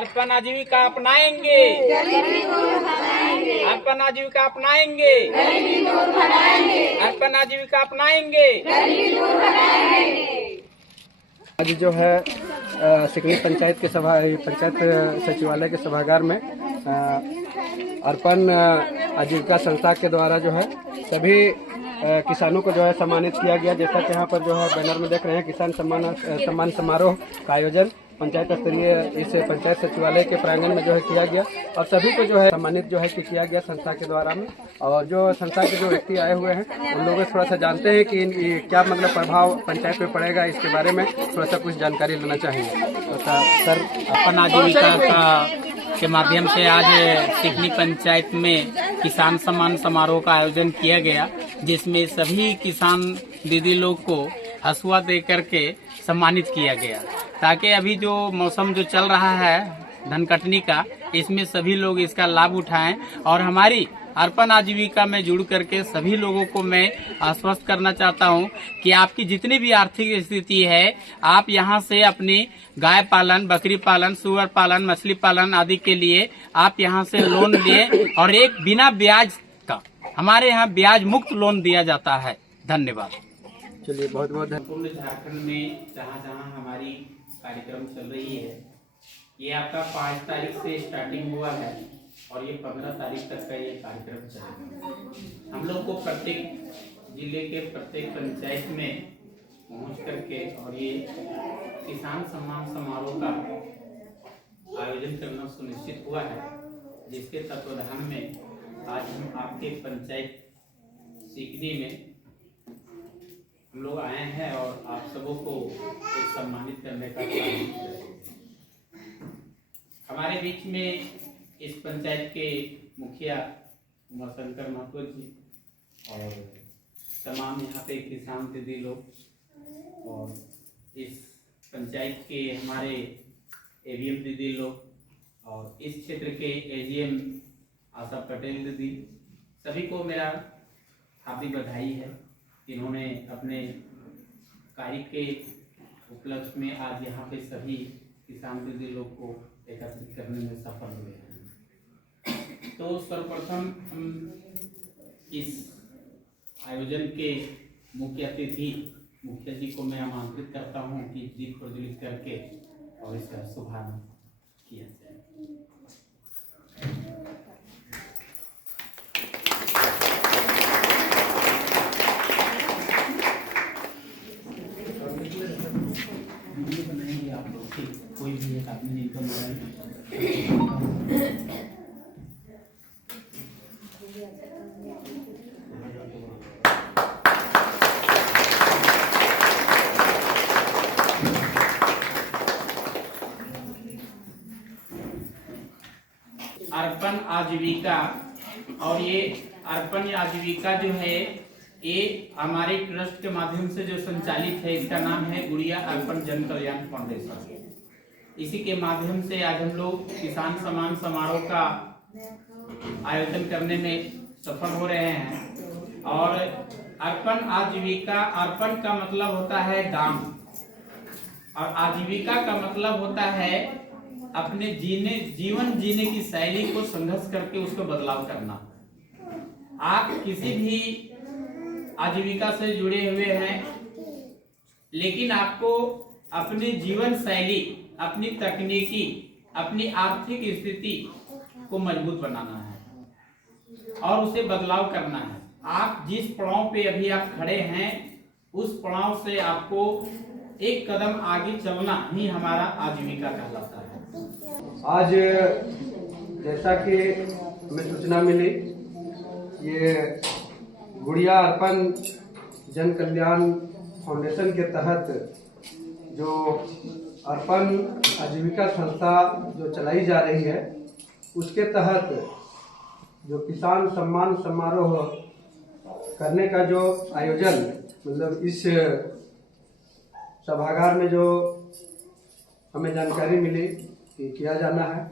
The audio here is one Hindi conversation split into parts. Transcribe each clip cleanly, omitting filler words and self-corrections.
अर्पण आजीविका अपनाएंगे, अर्पण आजीविका अपनाएंगे, अर्पण आजीविका अपनाएंगे। आज जो है सिकनी पंचायत के पंचायत सचिवालय के सभागार में अर्पण आजीविका संस्था के द्वारा जो है सभी किसानों को जो है सम्मानित किया गया। जैसा कि यहाँ पर जो है बैनर में देख रहे हैं, किसान सम्मान समारोह का आयोजन पंचायत स्तरीय इस पंचायत सचिवालय के प्रांगण में जो है किया गया और सभी को जो है सम्मानित जो है किया गया संस्था के द्वारा में। और जो संस्था के जो व्यक्ति आए हुए हैं उन लोगों से थोड़ा सा जानते हैं कि क्या मतलब प्रभाव पंचायत में पड़ेगा, इसके बारे में थोड़ा सा कुछ जानकारी लेना चाहेंगे। तो सर, अर्पण आजीविका के माध्यम से आज सिकनी पंचायत में किसान सम्मान समारोह का आयोजन किया गया, जिसमें सभी किसान दीदी लोग को हसुआ दे करके सम्मानित किया गया, ताकि अभी जो मौसम जो चल रहा है धन कटनी का, इसमें सभी लोग इसका लाभ उठाएं। और हमारी अर्पण आजीविका में जुड़ करके सभी लोगों को मैं आश्वस्त करना चाहता हूं कि आपकी जितनी भी आर्थिक स्थिति है, आप यहां से अपनी गाय पालन, बकरी पालन, सुअर पालन, मछली पालन आदि के लिए आप यहां से लोन लें और एक बिना ब्याज का, हमारे यहाँ ब्याज मुक्त लोन दिया जाता है। धन्यवाद। चलिए, बहुत बहुत धन्यवाद। पूर्ण झारखंड में जहाँ जहाँ हमारी कार्यक्रम चल रही है, ये आपका 5 तारीख से स्टार्टिंग हुआ है और ये 15 तारीख तक का ये कार्यक्रम चलेगा। हम लोग को प्रत्येक जिले के प्रत्येक पंचायत में पहुंच करके और ये किसान सम्मान समारोह का आयोजन करना सुनिश्चित हुआ है, जिसके तत्वाधान में आज हम आपके पंचायत सिकनी में हम लोग आए हैं और आप सबों को एक सम्मानित करने का कार्य करेंगे। हमारे बीच में इस पंचायत के मुखिया उमाशंकर महतो जी और तमाम यहाँ पे किसान दीदी लोग और इस पंचायत के हमारे एवीएम दीदी लोग और इस क्षेत्र के एजीएम आशा पटेल दीदी, सभी को मेरा हार्दिक बधाई है। इन्होंने अपने कार्य के उपलक्ष्य में आज यहाँ पे सभी किसान दीदी लोग को एकत्रित करने में सफल हुए हैं। तो सर्वप्रथम हम इस आयोजन के मुख्य अतिथि मुखिया जी को मैं आमंत्रित करता हूँ कि दीप प्रज्वलित करके और इसका शुभारंभ किया जाए। बनाएंगे आप लोग, कोई भी एक आदमी इनका अर्पण आजीविका, और ये अर्पण आजीविका जो है ये हमारे ट्रस्ट के माध्यम से जो संचालित है, इसका नाम है गुड़िया अर्पण जन कल्याण फाउंडेशन। इसी के माध्यम से आज हम लोग किसान सम्मान समारोह का आयोजन करने में सफल हो रहे हैं। और अर्पण आजीविका, अर्पण का मतलब होता है दान और आजीविका का मतलब होता है अपने जीवन जीने की शैली को संघर्ष करके उसको बदलाव करना। आप किसी भी आजीविका से जुड़े हुए हैं, लेकिन आपको अपनी जीवन शैली, अपनी तकनीकी, अपनी आर्थिक स्थिति को मजबूत बनाना है और उसे बदलाव करना है। आप जिस पड़ाव पे अभी आप खड़े हैं, उस पड़ाव से आपको एक कदम आगे चलना ही हमारा आजीविका कहलाता है। आज जैसा कि हमें सूचना मिली, ये गुड़िया अर्पण जन कल्याण फाउंडेशन के तहत जो अर्पण आजीविका संस्था जो चलाई जा रही है, उसके तहत जो किसान सम्मान समारोह करने का जो आयोजन, मतलब इस सभागार में जो हमें जानकारी मिली कि किया जाना है,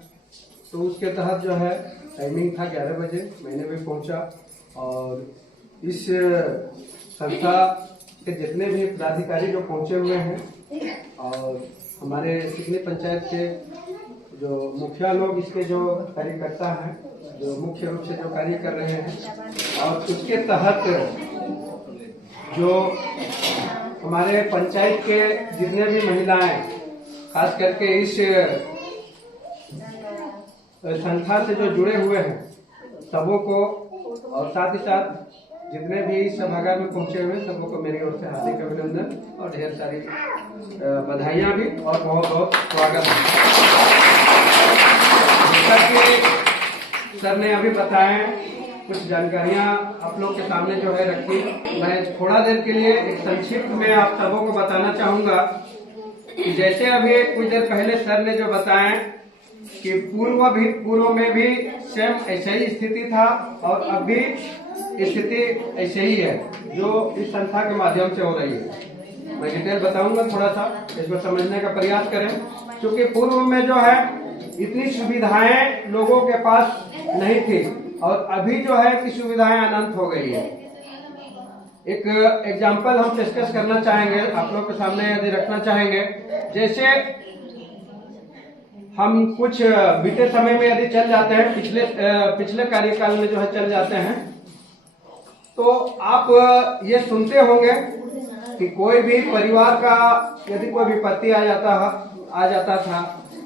तो उसके तहत जो है टाइमिंग था 11 बजे, मैंने भी पहुंचा और इस संस्था के जितने भी पदाधिकारी जो पहुंचे हुए हैं और हमारे सिकनी पंचायत के जो मुखिया लोग इसके जो कार्यकर्ता हैं, जो मुख्य रूप से जो कार्य कर रहे हैं, और उसके तहत जो हमारे पंचायत के जितने भी महिलाएं खास करके इस संस्था से जो जुड़े हुए हैं सबों को, और साथ ही साथ जितने भी इस सभागार में पहुंचे हुए सबों को मेरी ओर से हार्दिक अभिनंदन और ढेर सारी बधाइयां भी और बहुत बहुत स्वागत है। जैसा कि सर ने अभी बताया, कुछ जानकारियां आप लोग के सामने जो है रखी, मैं थोड़ा देर के लिए एक संक्षिप्त में आप सबों को बताना चाहूंगा कि जैसे अभी कुछ देर पहले सर ने जो बताया कि पूर्व में भी सेम ऐसा ही स्थिति था और अब भी स्थिति ऐसे ही है जो इस संस्था के माध्यम से हो रही है। मैं डिटेल बताऊंगा, थोड़ा सा इसको समझने का प्रयास करें, क्योंकि पूर्व में जो है इतनी सुविधाएं लोगों के पास नहीं थी और अभी जो है कि सुविधाएं अनंत हो गई है। एक एग्जाम्पल हम डिस्कस करना चाहेंगे, आप लोग के सामने यदि रखना चाहेंगे। जैसे हम कुछ बीते समय में यदि चल जाते हैं, पिछले कार्यकाल में जो है चल जाते हैं, तो आप ये सुनते होंगे कि कोई भी परिवार का यदि कोई विपत्ति आ जाता था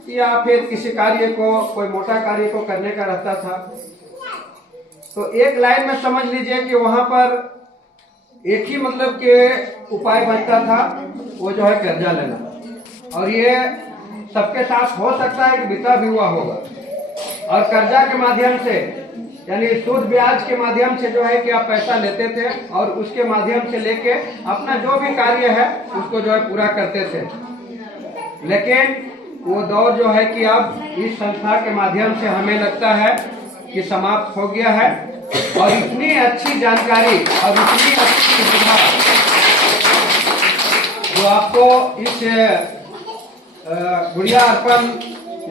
या फिर किसी कार्य को, कोई मोटा कार्य को करने का रहता था, तो एक लाइन में समझ लीजिए कि वहां पर एक ही मतलब के उपाय बचता था, वो जो है कर्जा लेना। और ये सबके साथ हो सकता है कि बीता भी हुआ होगा। और कर्जा के माध्यम से यानी सूद ब्याज के माध्यम से जो है कि आप पैसा लेते थे और उसके माध्यम से लेके अपना जो भी कार्य है उसको जो है पूरा करते थे। लेकिन वो दौर जो है कि अब इस संस्था के माध्यम से हमें लगता है कि समाप्त हो गया है। और इतनी अच्छी जानकारी और इतनी अच्छी सुविधा जो आपको इस गुड़िया अर्पण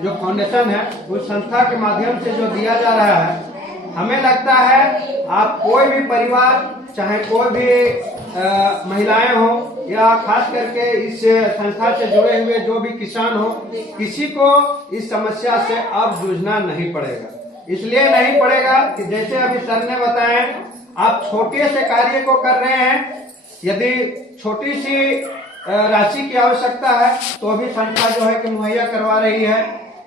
जो फाउंडेशन है उस संस्था के माध्यम से जो दिया जा रहा है, हमें लगता है आप कोई भी परिवार, चाहे कोई भी महिलाएं हो या खास करके इस संस्था से जुड़े हुए जो भी किसान हो, किसी को इस समस्या से अब जूझना नहीं पड़ेगा। इसलिए नहीं पड़ेगा कि जैसे अभी सर ने बताया, आप छोटे से कार्य को कर रहे हैं, यदि छोटी सी राशि की आवश्यकता है तो भी संस्था जो है कि मुहैया करवा रही है,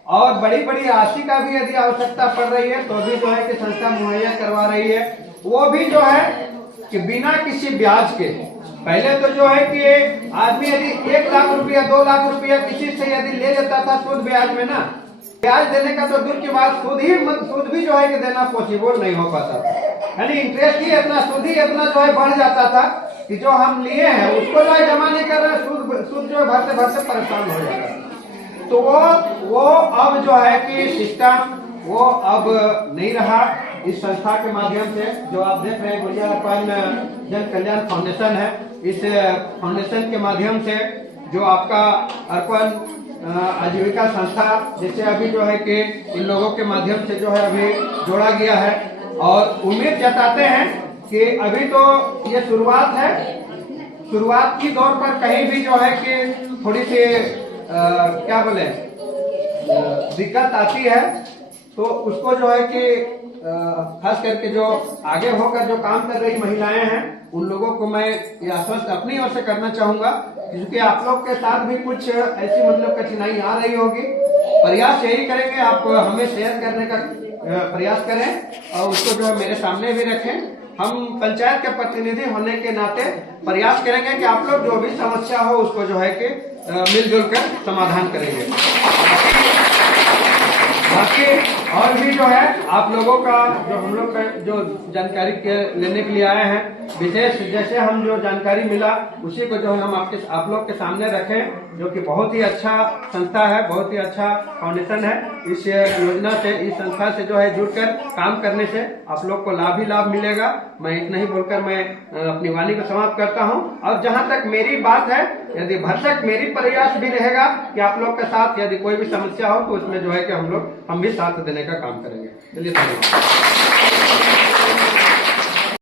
और बड़ी बड़ी राशि का भी यदि आवश्यकता पड़ रही है तो भी जो है कि संस्था मुहैया करवा रही है, वो भी जो है कि बिना किसी ब्याज के। पहले तो जो है कि आदमी यदि 1 लाख रुपया 2 लाख रुपया किसी से यदि ले लेता था सूद ब्याज में ना, ब्याज देने का तो दूर की बात, सूद भी जो है कि देना पॉसिबल नहीं हो पाता था। यानी इंटरेस्ट ही इतना, सूद ही इतना जो है बढ़ जाता था कि जो हम लिए हैं उसको जो है जमा नहीं कर रहे, सूद जो है भरते भरते परेशान हो जाता है। तो वो अब जो है कि सिस्टम वो अब नहीं रहा। इस संस्था के माध्यम से जो आप देख रहे हैं गुड़िया अर्पण जन कल्याण फाउंडेशन है, इस फाउंडेशन के माध्यम से जो आपका अर्पण आजीविका संस्था, जैसे अभी जो है कि इन लोगों के माध्यम से जो है अभी जोड़ा गया है, और उम्मीद जताते हैं कि अभी तो ये शुरुआत है, शुरुआत की दौर पर कहीं भी जो है कि थोड़ी सी क्या बोले दिक्कत आती है तो उसको जो है कि खास करके जो आगे होकर जो काम कर रही महिलाएं हैं उन लोगों को मैं ये आश्वस्त अपनी ओर से करना चाहूंगा, क्योंकि आप लोग के साथ भी कुछ ऐसी मतलब कठिनाई आ रही होगी। प्रयास यही करेंगे, आप हमें शेयर करने का प्रयास करें और उसको जो है मेरे सामने भी रखें। हम पंचायत के प्रतिनिधि होने के नाते प्रयास करेंगे कि आप लोग जो भी समस्या हो उसको जो है कि मिलजुल कर समाधान करेंगे। बाकी और भी जो है आप लोगों का जो हम लोग जो जानकारी लेने के लिए आए हैं, विशेष जैसे हम जो जानकारी मिला उसी को जो है हम आप लोग के सामने रखें, जो कि बहुत ही अच्छा संस्था है, बहुत ही अच्छा फाउंडेशन है। इस योजना से, इस संस्था से जो है जुड़कर काम करने से आप लोग को लाभ ही लाभ मिलेगा। मैं इतना ही बोलकर मैं अपनी वाणी को समाप्त करता हूं। और जहां तक मेरी बात है, यदि भरसक मेरी प्रयास भी रहेगा कि आप लोग के साथ यदि कोई भी समस्या हो तो उसमें जो है कि हम भी साथ देने का काम करेंगे। चलिए धन्यवाद।